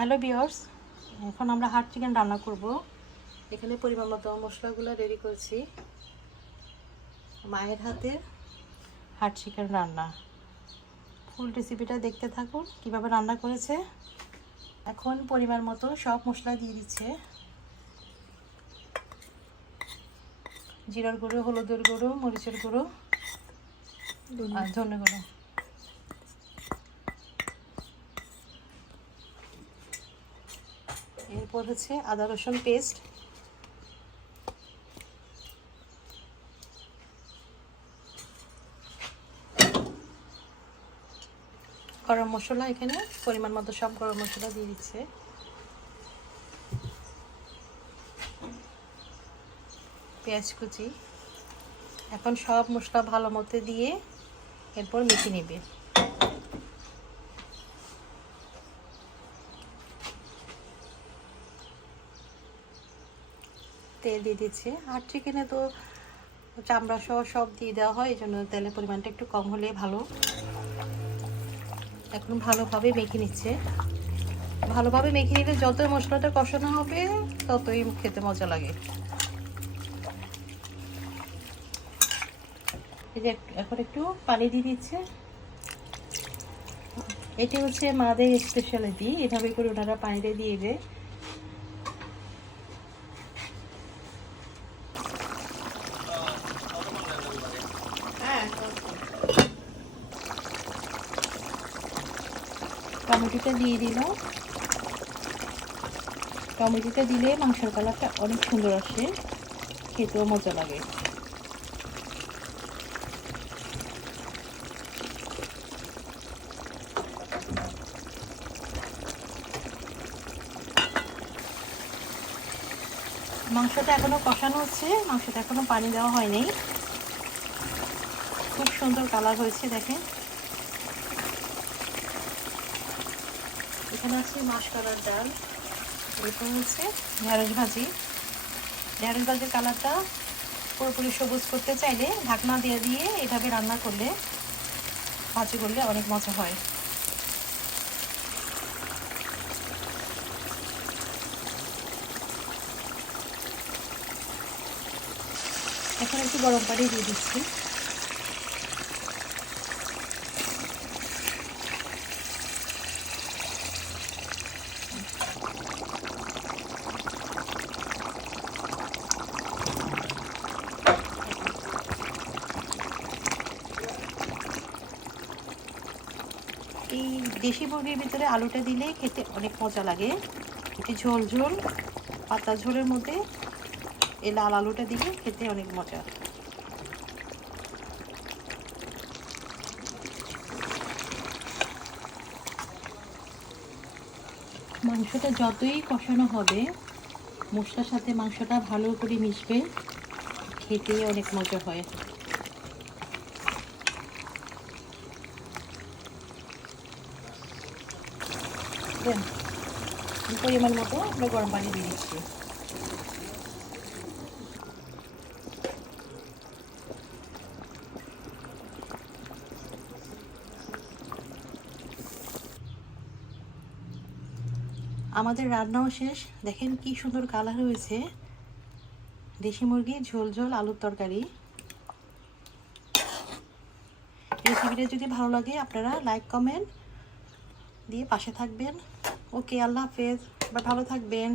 Hello বিয়ার্স এখন আমরা হাট চিকেন রান্না করব। এখানে পরিমাণ মতো মশলাগুলো রেডি করেছি। মায়ের হাতের হাট চিকেন রান্না। ফুল রেসিপিটা দেখতে থাকুন, কীভাবে রান্না করেছে। এখন পরিমাণ মতো সব মশলা দিয়ে দিচ্ছে। জিরার গুঁড়ো, হলুদের গুঁড়ো, মরিচের গুঁড়ো, আর ধনে গুঁড়ো। এরপর হচ্ছে আদা, রসুন পেস্ট গরম মশলা এখানে, পরিমাণ মতো সব গরম মশলা দিয়ে দিচ্ছে। পেঁয়াজ কুচি। এখন সব মশলা ভালো মতো দিয়ে এরপর মেখে নেবে। তেল দিয়ে দিচ্ছে। আর চিকেনে তো চামড়া সহ সব দিয়ে দেওয়া হয় এই জন্য তেলের পরিমাণটা একটু কম হলে ভালো। এখন ভালোভাবে মেখে নিচ্ছে। ভালোভাবে মেখে নিলে যতই মশলাটা কষানো হবে, ততই খেতে মজা লাগে। এই যে এখন একটু পানি দিয়ে দিচ্ছে। এটি হচ্ছে মাদের স্পেশালিটি এভাবে করে ওনারা পানিটা দিয়ে দেয়। টমেটোটা দিয়ে দিল। টমেটোটা দিলে মাংসের কালারটা অনেক সুন্দর আসে। খেতেও মজা লাগে। মাংসটা এখনও কষানো হচ্ছে। মাংসটা এখনও পানি দেওয়া হয়নি। খুব সুন্দর কালার হয়েছে, দেখেন। এখানে আছে মাসকলার ডাল এরপর হচ্ছে, ঢেঁড়স ভাজি। ঢেঁড়স ভাজির কালারটা পুরোপুরি সবুজ করতে চাইলে ঢাকনা দিয়ে দিয়ে এভাবে রান্না করলে ভাজি করলে অনেক মজা হয়। এখন একটু গরম পানি দিয়ে দিচ্ছি। এই দেশি মুরগির ভিতরে আলুটা দিলে খেতে অনেক মজা লাগে। এটি ঝোল ঝোল, পাতা ঝোলের মধ্যে এই লাল আলুটা দিলে খেতে অনেক মজা। মাংসটা যতই কষানো হবে, মশলার সাথে মাংসটা ভালো করে মিশবে, খেতে অনেক মজা হয়। গরম পানি দিয়ে আমাদের রান্নাও শেষ। দেখেন কি সুন্দর কালার হয়েছে। দেশি মুরগি, ঝোল ঝোল, আলুর তরকারি। রেসিপিটা যদি ভালো লাগে, আপনারা লাইক কমেন্ট দিয়ে পাশে থাকবেন। ওকে আল্লাহ হাফেজ। বা ভালো থাকবেন।